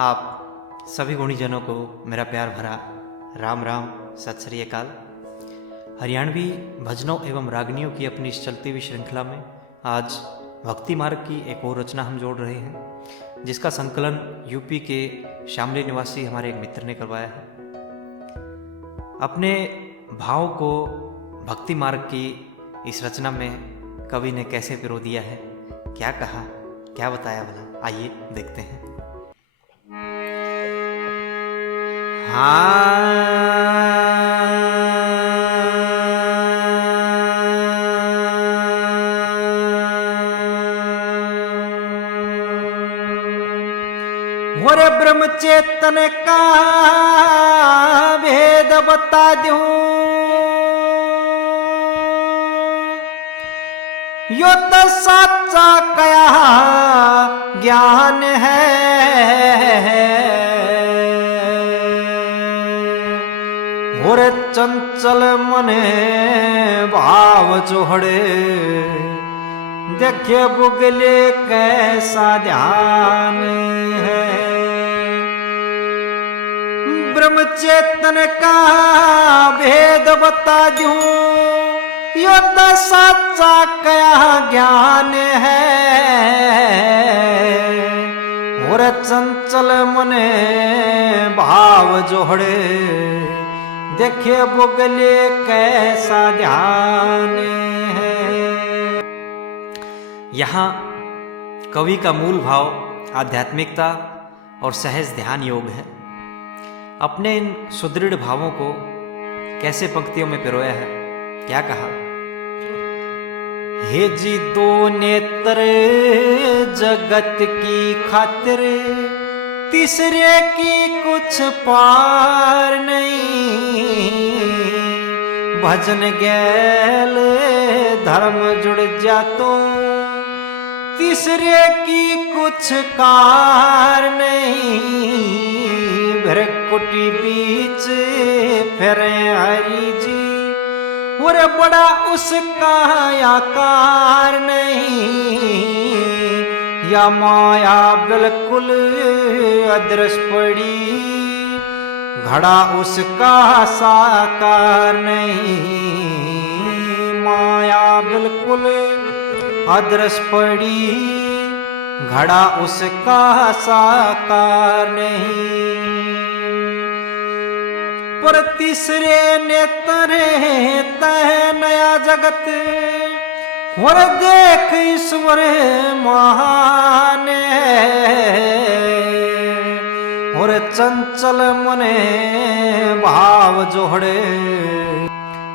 आप सभी गुणीजनों को मेरा प्यार भरा राम राम, सत श्री अकाल। हरियाणवी भजनों एवं रागनियों की अपनी इस चलती हुई श्रृंखला में आज भक्ति मार्ग की एक और रचना हम जोड़ रहे हैं, जिसका संकलन यूपी के शामली निवासी हमारे एक मित्र ने करवाया है। अपने भाव को भक्ति मार्ग की इस रचना में कवि ने कैसे पिरो दिया है, क्या कहा, क्या बताया भला, आइए देखते हैं। मोरे ब्रह्म चेतन का भेद बता दूं, यो तो साचा कया ज्ञान है। और चंचल मने भाव जोड़े, देखे बुगले कैसा ध्यान है। ब्रह्म चेतन का भेद बता दूं, यो तो साचा कया ज्ञान है। और चंचल मने भाव जोड़े, देखे बुगले कैसा ध्यान है। यहाँ कवि का मूल भाव आध्यात्मिकता और सहज ध्यान योग है। अपने इन सुदृढ़ भावों को कैसे पंक्तियों में पिरोया है, क्या कहा। हे जी दो नेत्र जगत की खातिर, तीसरे की कुछ पार नहीं। भजन गैल धर्म जुड़ जा तो, तीसरे की कुछ कार नहीं। भ्रकुटी बीच फिर हरि जी, और बड़ा उसका आकार नहीं। या माया बिल्कुल अदृश्य पड़ी, घड़ा उसका साकार नहीं। माया बिल्कुल अदृश्य पड़ी, घड़ा उसका साकार नहीं। पर तीसरे नेत्र तह नया जगत, और देख ईश्वर महान है। और चंचल मने भाव जोड़े,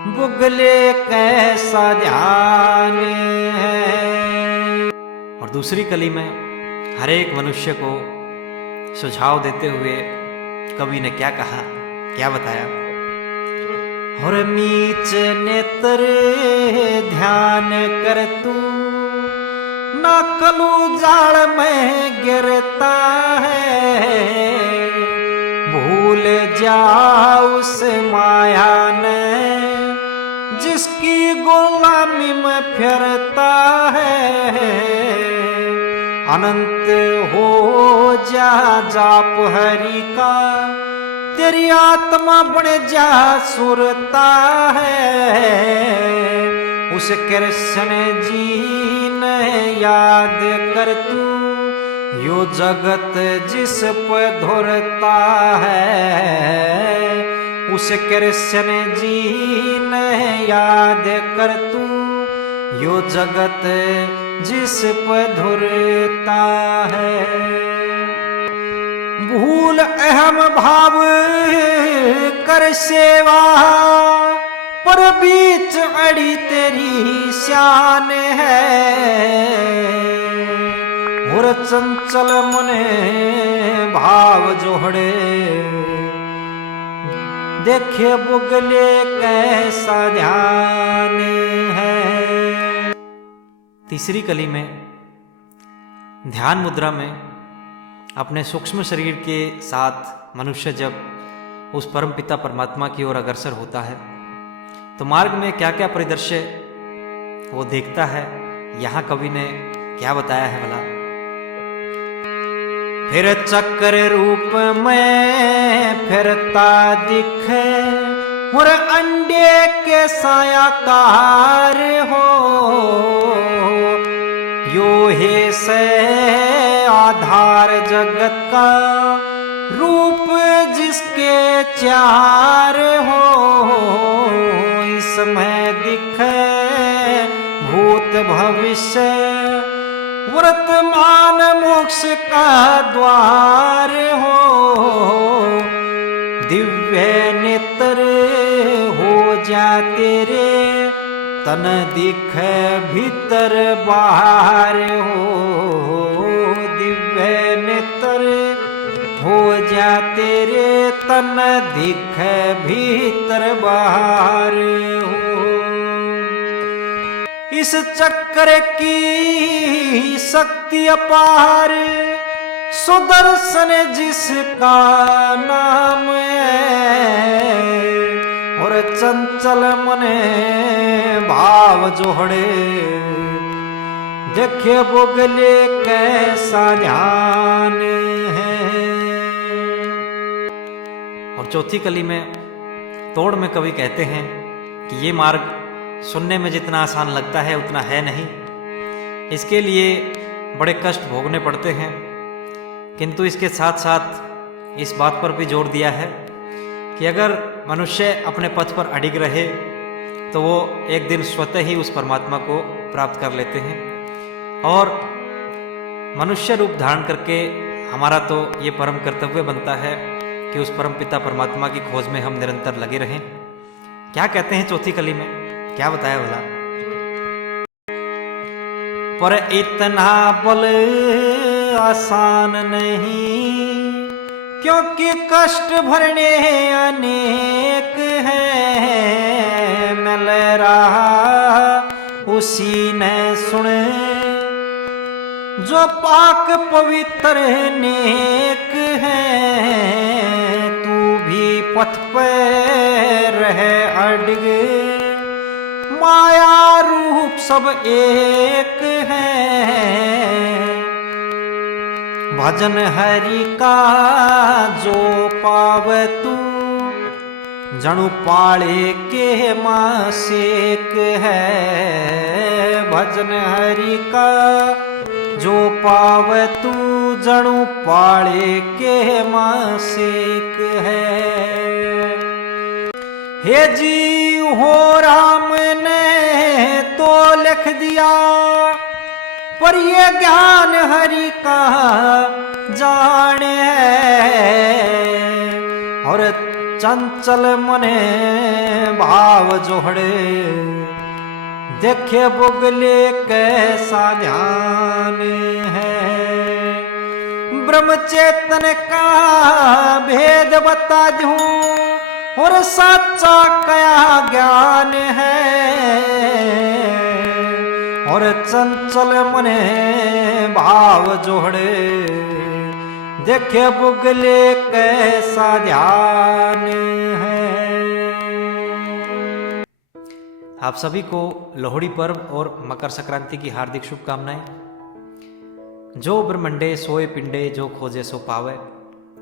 बुगले कैसा ध्यान है। और दूसरी कली में हर एक मनुष्य को सुझाव देते हुए कवि ने क्या कहा, क्या बताया। और मीच नेत्र ध्यान कर तू, ना कलू जाल में गिरता है। भूल जा उस माया ने, जिसकी गुलामी में फिरता है। अनंत हो जा जाप हरि का, तेरी आत्मा बन जा सुरता है। उस कृष्ण जी ने याद कर तू, यो जगत जिस पर धुरता है। उस कृष्ण जी ने याद कर तू, यो जगत जिस पर धुरता है। भूल अहम भाव कर सेवा, पर बीच अड़ी तेरी शान है। और चंचल मने भाव जोड़े, देखे बुगले कैसा ध्यान है। तीसरी कली में ध्यान मुद्रा में अपने सूक्ष्म शरीर के साथ मनुष्य जब उस परम पिता परमात्मा की ओर अग्रसर होता है, तो मार्ग में क्या क्या परिदृश्य वो देखता है। यहाँ कवि ने क्या बताया है भला। फिर चक्र रूप में फिरता दिखे और अंडे के सायाकार हो, यो हे से आधार जगत का रूप जिसके चार हो, इसमें दिखे भूत भविष्य वर्तमान मोक्ष का द्वार हो, दिव्य नेत्र हो जा तेरे तन दिखे भीतर बाहर हो, दिव्य नेत्र हो जा तेरे तन दिखे भीतर बाहर हो। इस चक्र की शक्ति अपार सुदर्शन जिसका नाम है, और चंचल मने भाव जोड़े देखे बुगले कैसा ध्यान है। और चौथी कली में तोड़ में कवि कहते हैं कि ये मार्ग सुनने में जितना आसान लगता है उतना है नहीं, इसके लिए बड़े कष्ट भोगने पड़ते हैं, किंतु इसके साथ साथ इस बात पर भी जोर दिया है कि अगर मनुष्य अपने पथ पर अडिग रहे तो वो एक दिन स्वतः ही उस परमात्मा को प्राप्त कर लेते हैं। और मनुष्य रूप धारण करके हमारा तो ये परम कर्तव्य बनता है कि उस परम पिता परमात्मा की खोज में हम निरंतर लगे रहें। क्या कहते हैं चौथी कली में, क्या बताया भला? पर इतना बल आसान नहीं, क्योंकि कष्ट भरने अनेक हैं, मिल रहा उसी ने सुन जो पाक पवित्र नेक है, तू भी पथ पे रहे अडिग, माया रूप सब एक है, भजन हरि का जो पावे तू जणु पाले के मासेक है, भजन हरि का जो पावे तू जणु पाले के मासेक है। हे जी हो राम ने तो लिख दिया, पर ये ज्ञान हरि का जाने और चंचल मने भाव जोड़े देखे बुगले कैसा ध्यान है। ब्रह्म चेतन का भेद बता दूं और सच्चा क्या ज्ञान है, और चंचल मने भाव जोड़े देखे बुगले कैसा ध्यान है। आप सभी को लोहड़ी पर्व और मकर संक्रांति की हार्दिक शुभकामनाएं। जो ब्रह्मंडे सोए पिंडे जो खोजे सो पावे,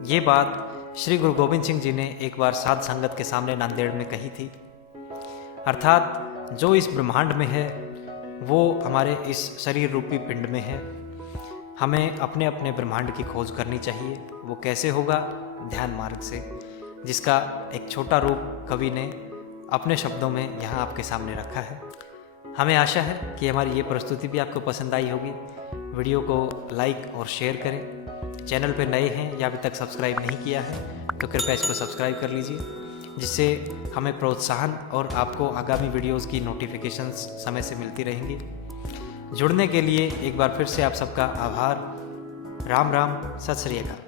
ये बात श्री गुरु गोविंद सिंह जी ने एक बार साध संगत के सामने नांदेड़ में कही थी। अर्थात जो इस ब्रह्मांड में है वो हमारे इस शरीर रूपी पिंड में है। हमें अपने अपने ब्रह्मांड की खोज करनी चाहिए। वो कैसे होगा? ध्यान मार्ग से, जिसका एक छोटा रूप कवि ने अपने शब्दों में यहाँ आपके सामने रखा है। हमें आशा है कि हमारी ये प्रस्तुति भी आपको पसंद आई होगी। वीडियो को लाइक और शेयर करें। चैनल पर नए हैं या अभी तक सब्सक्राइब नहीं किया है तो कृपया इसको सब्सक्राइब कर लीजिए, जिससे हमें प्रोत्साहन और आपको आगामी वीडियोस की नोटिफिकेशंस समय से मिलती रहेंगी। जुड़ने के लिए एक बार फिर से आप सबका आभार। राम राम, सत श्री अकाल।